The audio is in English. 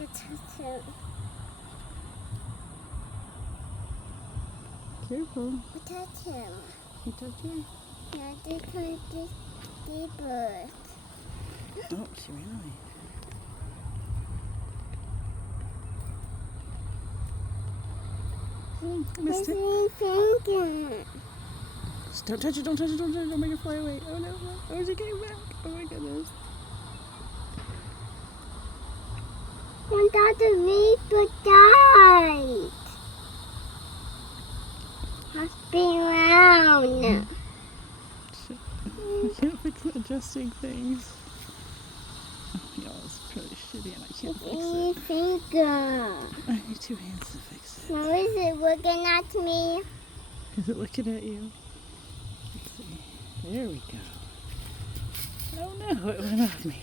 to touch him. Careful. I touch him. You touch her? Yeah, this one, this bird. Oh, she ran away. Missed it. Just don't touch it, don't touch it, don't touch it, don't make it fly away. Oh no, oh, she came back. Oh my goodness. And that the reaper died. I've been around. I can't fix adjusting things. Oh, y'all, it's pretty shitty and I can't fix it. Finger. I need 2 hands to fix it. Now is it looking at me? Is it looking at you? Let's see. There we go. Oh no, it went off me.